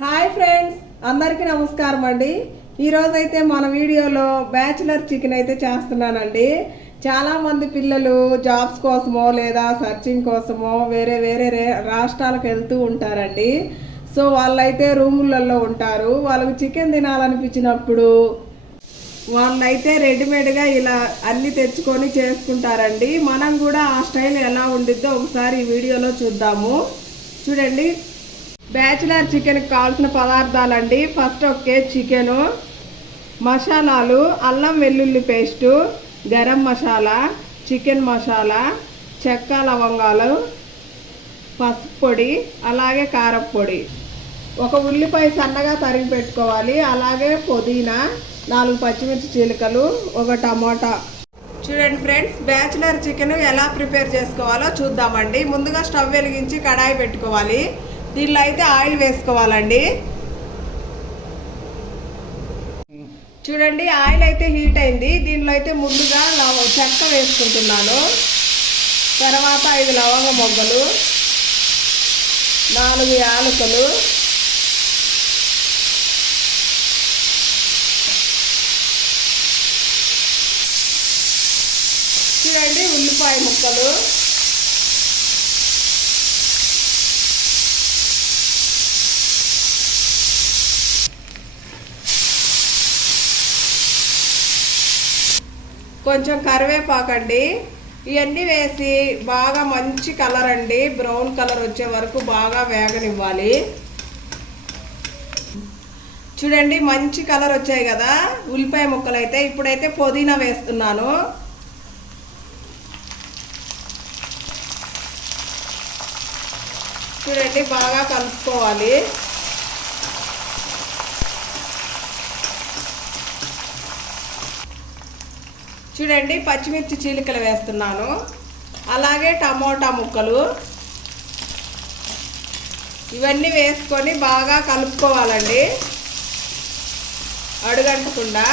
Hi friends, అందరికీ నమస్కారం అండి. ఈరోజైతే మన వీడియోలో బ్యాచిలర్ చికెన్ అయితే చేస్తున్నానండి. చాలామంది పిల్లలు జాబ్స్ కోసమో లేదా సర్చింగ్ కోసమో వేరే వేరే రాష్ట్రాలకు వెళ్తూ ఉంటారండి. సో వాళ్ళైతే రూములలో ఉంటారు. వాళ్ళకి చికెన్ తినాలనిపించినప్పుడు వాళ్ళైతే రెడీమేడ్గా ఇలా అన్ని తెచ్చుకొని చేసుకుంటారండి. మనం కూడా ఆ స్టైల్ ఎలా ఉండిద్దో ఒకసారి ఈ వీడియోలో చూద్దాము. చూడండి, బ్యాచిలర్ చికెన్కి కావాల్సిన పదార్థాలండి. ఫస్ట్ 1 కేజీ చికెను, మసాలాలు, అల్లం వెల్లుల్లి పేస్టు, గరం మసాలా, చికెన్ మసాలా, చెక్క లవంగాలు, పసుపు పొడి, అలాగే కారం పొడి. 1 ఉల్లిపాయ సన్నగా తరిగి పెట్టుకోవాలి. అలాగే పుదీనా, 4 పచ్చిమిర్చి చీలికలు, 1 టమాటా. చూడండి ఫ్రెండ్స్, బ్యాచిలర్ చికెన్ ఎలా ప్రిపేర్ చేసుకోవాలో చూద్దామండి. ముందుగా స్టవ్ వెలిగించి కడాయి పెట్టుకోవాలి. దీనిలో అయితే ఆయిల్ వేసుకోవాలండి. చూడండి, ఆయిల్ అయితే హీట్ అయింది. దీనిలో అయితే ముందుగా చెక్క వేసుకుంటున్నాను. తర్వాత 5 లవంగ మొగ్గలు, 4 యాలకులు, చూడండి ఉల్లిపాయ ముక్కలు, కొంచెం కరివేపాకండి. ఇవన్నీ వేసి బాగా మంచి కలర్ అండి, బ్రౌన్ కలర్ వచ్చే వరకు బాగా వేగనివ్వాలి. చూడండి, మంచి కలర్ వచ్చాయి కదా ఉల్లిపాయ ముక్కలు అయితే. ఇప్పుడైతే పుదీనా వేస్తున్నాను. చూడండి, బాగా కలుపుకోవాలి. చూడండి, పచ్చిమిర్చి చీలికలు వేస్తున్నాను. అలాగే టమోటా ముక్కలు, ఇవన్నీ వేసుకొని బాగా కలుపుకోవాలండి, అడుగంటకుండా.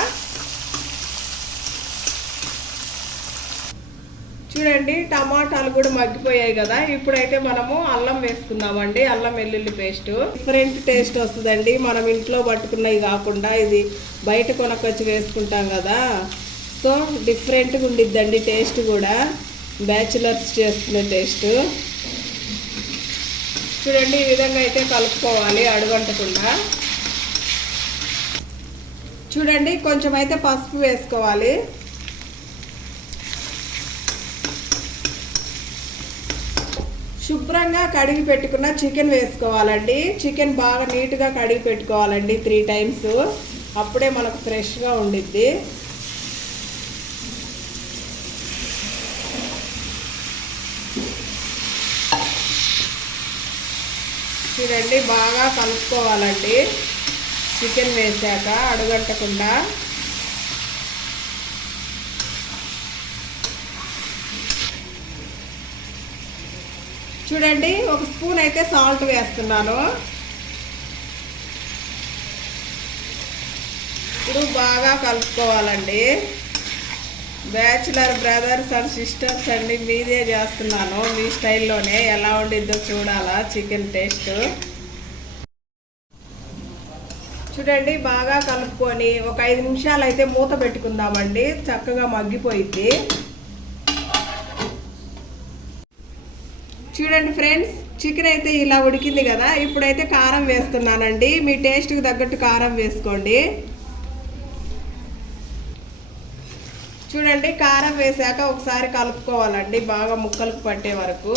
చూడండి, టమాటాలు కూడా మగ్గిపోయాయి కదా. ఇప్పుడైతే మనము అల్లం వేసుకుందామండి. అల్లం వెల్లుల్లి పేస్ట్ డిఫరెంట్ టేస్ట్ వస్తుందండి. మనం ఇంట్లో పట్టుకున్నవి కాకుండా ఇది బయట కొనకొచ్చి వేసుకుంటాం కదా. సో డిఫరెంట్గా ఉండిద్దండి టేస్ట్ కూడా, బ్యాచిలర్స్ చేసుకునే టేస్ట్. చూడండి, ఈ విధంగా అయితే కలుపుకోవాలి అడుగంటకుండా. చూడండి, కొంచెం అయితే పసుపు వేసుకోవాలి. శుభ్రంగా కడిగి పెట్టుకున్న చికెన్ వేసుకోవాలండి. చికెన్ బాగా నీట్గా కడిగి పెట్టుకోవాలండి 3 టైమ్స్. అప్పుడే మనకు ఫ్రెష్గా ఉండిద్ది. చూడండి, బాగా కలుపుకోవాలండి చికెన్ వేసాక అడుగంటకుండా. చూడండి, 1 స్పూన్ అయితే సాల్ట్ వేస్తున్నాను. ఇప్పుడు బాగా కలుపుకోవాలండి. బ్యాచిలర్ బ్రదర్స్ అండ్ సిస్టర్స్ అండి, మీదే చేస్తున్నాను, మీ స్టైల్లోనే. ఎలా ఉండిద్దో చూడాలా చికెన్ టేస్ట్. చూడండి, బాగా కలుపుకొని ఒక 5 నిమిషాలు అయితే మూత పెట్టుకుందామండి. చక్కగా మగ్గిపోయిద్ది. చూడండి ఫ్రెండ్స్, చికెన్ అయితే ఇలా ఉడికింది కదా. ఇప్పుడైతే కారం వేస్తున్నానండి. మీ టేస్ట్కి తగ్గట్టు కారం వేసుకోండి. చూడండి, కారం వేసాక ఒకసారి కలుపుకోవాలండి బాగా ముక్కలకు పట్టే వరకు.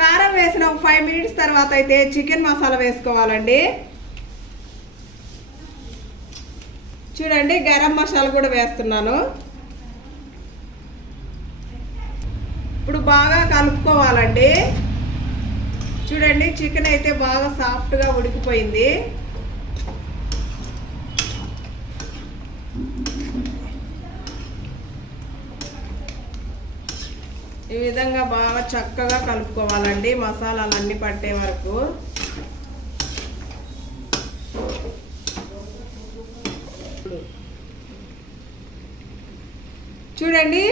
కారం వేసిన 5 మినిట్స్ తర్వాత అయితే చికెన్ మసాలా వేసుకోవాలండి. చూడండి, గరం మసాలా కూడా వేస్తున్నాను. ఇప్పుడు బాగా కలుపుకోవాలండి. చూడండి, చికెన్ అయితే బాగా సాఫ్ట్గా ఉడికిపోయింది. ఈ విధంగా బాగా చక్కగా కలుపుకోవాలండి మసాలాలన్నీ పట్టే వరకు. చూడండి,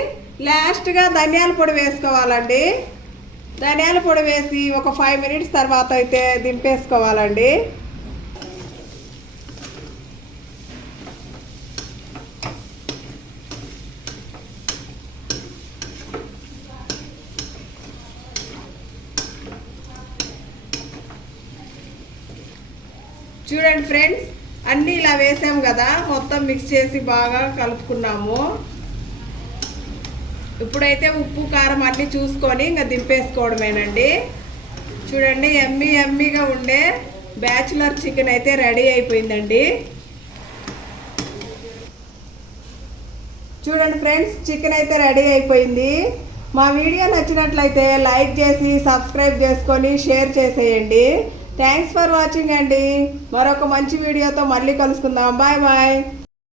లాస్ట్గా ధనియాల పొడి వేసుకోవాలండి. ధనియాల పొడి వేసి ఒక 5 మినిట్స్ తర్వాత అయితే దింపేసుకోవాలండి. చూడండి ఫ్రెండ్స్, అన్నీ ఇలా వేసాం కదా, మొత్తం మిక్స్ చేసి బాగా కలుపుకున్నాము. ఇప్పుడైతే ఉప్పు కారం అన్నీ చూసుకొని ఇంకా దింపేసుకోవడమేనండి. చూడండి, ఎమ్మీగా ఉండే బ్యాచులర్ చికెన్ అయితే రెడీ అయిపోయిందండి. చూడండి ఫ్రెండ్స్, చికెన్ అయితే రెడీ అయిపోయింది. మా వీడియో నచ్చినట్లయితే లైక్ చేసి సబ్స్క్రైబ్ చేసుకొని షేర్ చేసేయండి. థ్యాంక్స్ ఫర్ వాచింగ్ అండి. మరొక మంచి వీడియోతో మళ్ళీ కలుసుకుందాం. Bye bye.